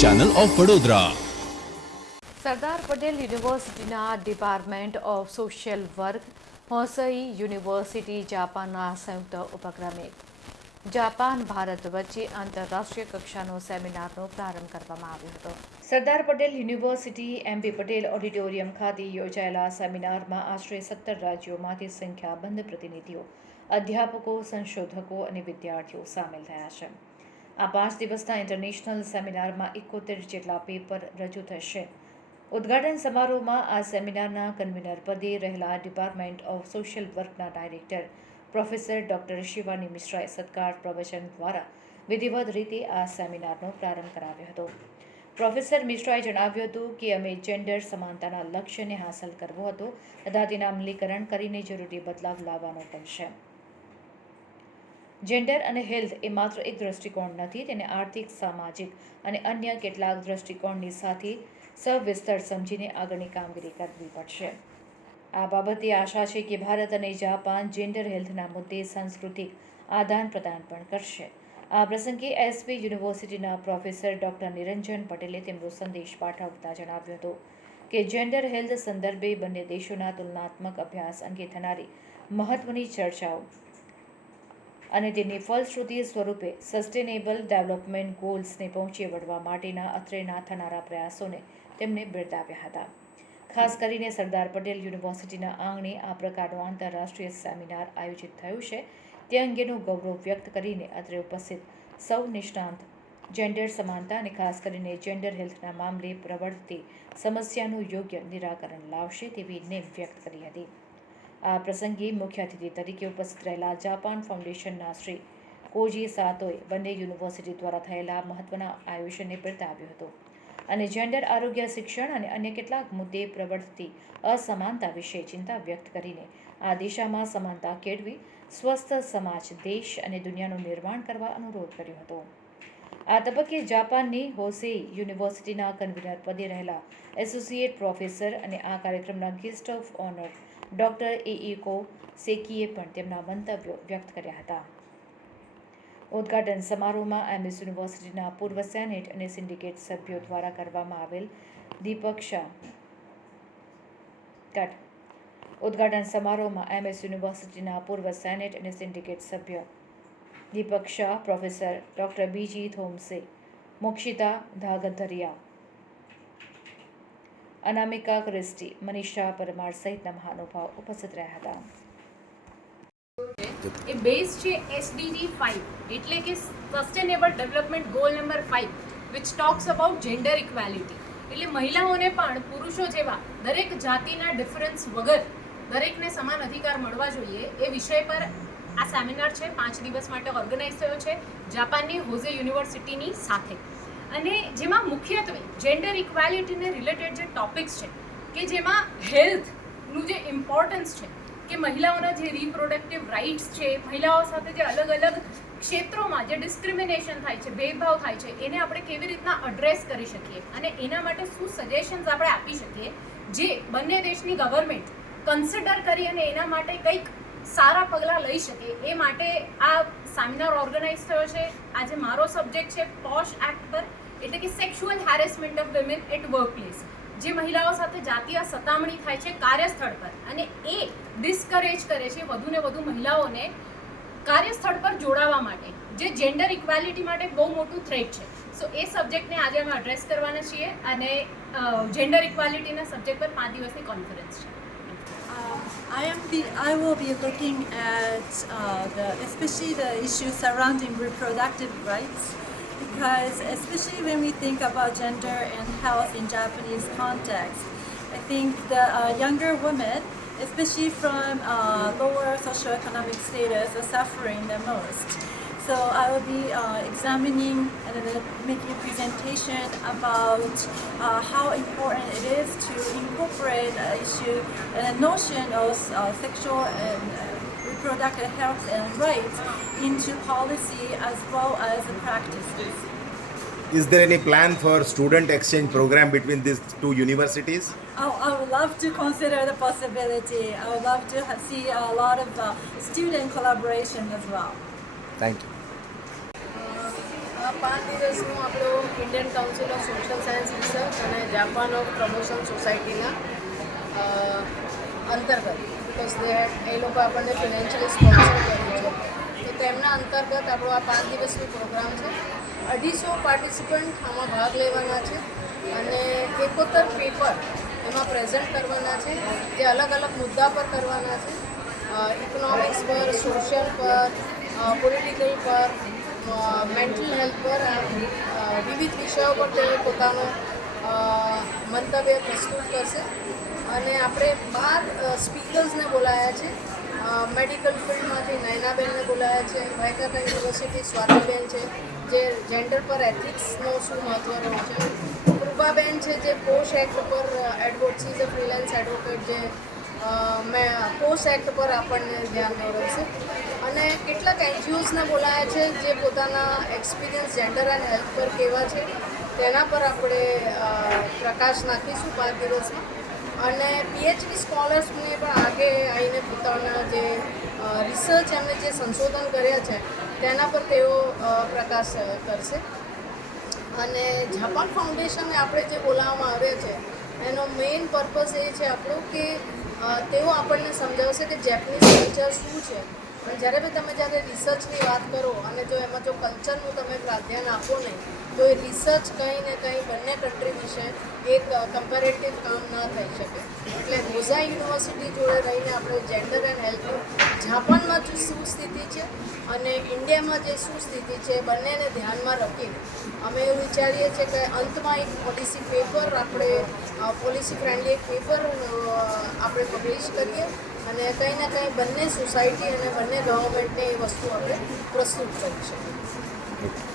Channel of Vadodara. Sardar Patel યુનિવર્સિટીના department of social work, Hosei university જાપાનના સંયુક્ત ઉપક્રમે જાપાન ભારત વચ્ચે આંતરરાષ્ટ્રીય કક્ષાનો સેમિનારનો પ્રારંભ કરવામાં આવ્યો હતો. Sardar Patel university MP Patel auditorium ખાતે યોજાયેલા સેમિનારમાં આશરે 17 રાજ્યોમાંથી સંખ્યાબંધ પ્રતિનિધિઓ, અધ્યાપકો, સંશોધકો અને વિદ્યાર્થીઓ સામેલ થયા છે. આ 5 દિવસના ઇન્ટરનેશનલ સેમિનારમાં 71 જેટલા પેપર રજૂ થશે. ઉદ્ઘાટન સમારોહમાં આ સેમિનારના કન્વીનર પદે રહેલા ડિપાર્ટમેન્ટ ઓફ સોશિયલ વર્કના ડાયરેક્ટર પ્રોફેસર ડૉક્ટર શિવાની મિશ્રાએ સત્કાર પ્રવચન દ્વારા વિધિવત રીતે આ સેમિનારનો પ્રારંભ કરાવ્યો હતો. પ્રોફેસર મિશ્રાએ જણાવ્યું હતું કે અમે જેન્ડર સમાનતાના લક્ષ્યને હાંસલ કરવો હતો તથા તેના અમલીકરણ કરીને જરૂરી બદલાવ લાવવાનો પણ છે. જેન્ડર અને હેલ્થ એ માત્ર એક દૃષ્ટિકોણ નથી, તેને આર્થિક, સામાજિક અને અન્ય કેટલાક દૃષ્ટિકોણની સાથે સવિસ્તર સમજીને આગળની કામગીરી કરવી પડશે. આ બાબતે આશા છે કે ભારત અને જાપાન જેન્ડર હેલ્થના મુદ્દે સાંસ્કૃતિક આદાન પ્રદાન પણ કરશે. આ પ્રસંગે એસપી યુનિવર્સિટીના પ્રોફેસર ડૉક્ટર નિરંજન પટેલે તેમનો સંદેશ પાઠવતા જણાવ્યું હતું કે જેન્ડર હેલ્થ સંદર્ભે બંને દેશોના તુલનાત્મક અભ્યાસ અંગે થનારી મહત્વની ચર્ચાઓ અને તેની ફલશ્રુતિ સ્વરૂપે સસ્ટેનેબલ ડેવલપમેન્ટ ગોલ્સને પહોંચી વળવા માટેના અત્રેના થનારા પ્રયાસોને તેમણે બિરદાવ્યા હતા. ખાસ કરીને સરદાર પટેલ યુનિવર્સિટીના આંગણે આ પ્રકારનો આંતરરાષ્ટ્રીય સેમિનાર આયોજિત થયું છે તે અંગેનું ગૌરવ વ્યક્ત કરીને અત્રે ઉપસ્થિત સૌ નિષ્ણાંત જેન્ડર સમાનતા અને ખાસ કરીને જેન્ડર હેલ્થના મામલે પ્રવર્તતી સમસ્યાનું યોગ્ય નિરાકરણ લાવશે તેવી નેમ વ્યક્ત કરી હતી. આ પ્રસંગે મુખ્ય અતિથિ તરીકે ઉપસ્થિત રહેલા જાપાન ફાઉન્ડેશનના શ્રી koji સાતોએ બંને યુનિવર્સિટી દ્વારા થયેલા મહત્વના આયોજનને બિરદાવ્યું હતું અને જેન્ડર આરોગ્ય, શિક્ષણ અને અન્ય કેટલાક મુદ્દે પ્રવર્તતી અસમાનતા વિશે ચિંતા વ્યક્ત કરીને આ દિશામાં સમાનતા કેળવી સ્વસ્થ સમાજ, દેશ અને દુનિયાનું નિર્માણ કરવા અનુરોધ કર્યો હતો. આ તબક્કે જાપાનની હોસેઈ યુનિવર્સિટીના કન્વીનર પદે રહેલા એસોસિએટ પ્રોફેસર અને આ કાર્યક્રમના ગેસ્ટ ઓફ ઓનર ડૉક્ટર એઈકો સેકીએ પણ તેમના મંતવ્યો વ્યક્ત કર્યા હતા. ઉદ્ઘાટન સમારોહમાં એમએસ યુનિવર્સિટીના પૂર્વ સેનેટ અને સિન્ડિકેટ સભ્યો દ્વારા કરવામાં આવેલ ઉદ્ઘાટન સમારોહમાં એમએસ યુનિવર્સિટીના પૂર્વ સેનેટ અને સિન્ડિકેટ સભ્ય દીપક શાહ, પ્રોફેસર ડૉક્ટર બીજી થોમસે, મોક્ષિતા ધાગધરિયા, અનામિકા ક્રિસ્ટી, મનીષા પરમાર સહિતના મહાનુભાવ ઉપસ્થિત રહ્યા હતા. એ બેઝ છે SDG 5 એટલે કે sustainable development goal number 5 which talks about gender equality. એટલે મહિલાઓને પણ પુરુષો જેવા દરેક જાતિના ડિફરન્સ વગર દરેકને સમાન અધિકાર મળવા જોઈએ એ વિષય પર આ સેમિનાર છે 5 દિવસ માટે ઓર્ગેનાઇઝ થયો છે જાપાનની હોઝે યુનિવર્સિટીની સાથે. અને જેમાં મુખ્યત્વે જેન્ડર ઇક્વાલિટીને રિલેટેડ જે ટોપિક્સ છે કે જેમાં હેલ્થનું જે ઇમ્પોર્ટન્સ છે કે મહિલાઓના જે રિપ્રોડક્ટિવ રાઇટ્સ છે, મહિલાઓ સાથે જે અલગ અલગ ક્ષેત્રોમાં જે ડિસ્ક્રિમિનેશન થાય છે, ભેદભાવ થાય છે, એને આપણે કેવી રીતના એડ્રેસ કરી શકીએ અને એના માટે શું સજેશન્સ આપણે આપી શકીએ જે બંને દેશની ગવર્મેન્ટ કન્સિડર કરી અને એના માટે કંઈક સારા પગલાં લઈ શકે એ માટે આ સેમિનાર ઓર્ગેનાઇઝ થયો છે. આજે મારો સબ્જેક્ટ છે પોશ એક્ટ પર, એટલે કે sexual harassment of women at work place, જે મહિલાઓ સાથે જાતીય સતામણી થાય છે કાર્યસ્થળ પર અને એ ડિસ્કરેજ કરે છે વધુને વધુ મહિલાઓને કાર્યસ્થળ પર જોડાવા માટે, જે જેન્ડર ઇક્વાલિટી માટે બહુ મોટું થ્રેટ છે. સો એ સબ્જેક્ટને આજે અમે એડ્રેસ કરવાના છીએ અને જેન્ડર ઇક્વાલિટીના સબ્જેક્ટ પર 5 દિવસની કોન્ફરન્સ છે. I will be looking at especially the issues surrounding reproductive rights, because especially when we think about gender and health in Japanese context, I think the younger women, especially from lower socioeconomic status, are suffering the most. So I will be examining and making a presentation about how important it is to incorporate the issue and the notion of sexual and reproductive health and rights into policy as well as the practices. Is there any plan for student exchange program between these two universities? I would love to consider the possibility. I would love to see a lot of student collaboration as well. Thank you. 5 દિવસનું આપણું Indian council of social science research અને Japan of promotion સોસાયટીના અંતર્ગત because એ લોકો આપણને financially sponsor કર્યું છે તો તેમના અંતર્ગત આપણો આ 5 દિવસનો પ્રોગ્રામ છે. 250 પાર્ટિસિપન્ટ આમાં ભાગ લેવાના છે અને 71 પેપર એમાં પ્રેઝન્ટ કરવાના છે જે અલગ અલગ મુદ્દા પર કરવાના છે. ઇકોનોમિક્સ પર, સોશિયલ પર, પોલિટિકલ પર, મેન્ટલ હેલ્થ પર, વિવિધ વિષયો પર તેઓ પોતાનો મંતવ્ય પ્રસ્તુત કરશે. અને આપણે 12 સ્પીકર્સને બોલાયા છે. મેડિકલ ફિલ્ડમાંથી નયનાબેનને બોલાયા છે, ભાઈકાકા યુનિવર્સિટી સ્વાતિબેન છે જે જેન્ડર પર એથિક્સનો શું મહત્વ રહ્યો છે, કૃપાબેન છે જે પોશ એક્ટ પર એડવોકેસી ઇઝ અ ફ્રીલાન્સ એડવોકેટ જે પોસ્ટ એક્ટ પર આપણને ધ્યાન દોરવશે. અને કેટલાક એનજીઓઝને બોલાયા છે જે પોતાના એક્સપિરિયન્સ જેન્ડર એન્ડ હેલ્થ પર કેવા છે તેના પર આપણે પ્રકાશ નાખીશું 5 દિવસમાં. અને પીએચડી સ્કોલર્સને પણ આગે આવીને પોતાના જે રિસર્ચ એમને જે સંશોધન કર્યા છે તેના પર તેઓ પ્રકાશ કરશે. અને જાપાન ફાઉન્ડેશનને આપણે જે બોલાવવામાં આવે છે એનો મેઇન પર્પઝ એ છે આપણો કે તેઓ આપણને સમજાવશે કે જેપનીઝ કલ્ચર શું છે. અને જ્યારે બી તમે જ્યારે રિસર્ચની વાત કરો અને જો એમાં જો કલ્ચરનું તમે પ્રાધાન્ય આપો નહીં તો એ રિસર્ચ કંઈ ને કંઈ બંને કન્ટ્રી વિશે એક કમ્પેરેટિવ કામ ન થઈ શકે. એટલે રોઝા યુનિવર્સિટી જોડે રહીને આપણે જેન્ડર એન્ડ હેલ્થનું જાપાનમાં જે શું સ્થિતિ છે અને ઇન્ડિયામાં જે શું સ્થિતિ છે બંનેને ધ્યાનમાં રાખીને અમે એવું વિચારીએ છીએ કે અંતમાં એક પોલિસી પેપર આપણે પોલિસી ફ્રેન્ડલી એક પેપર આપણે પબ્લિશ કરીએ અને કંઈ ને કંઈ બંને સોસાયટી અને બંને ગવર્મેન્ટને એ વસ્તુ આપણે પ્રસ્તુત કરી શકીએ.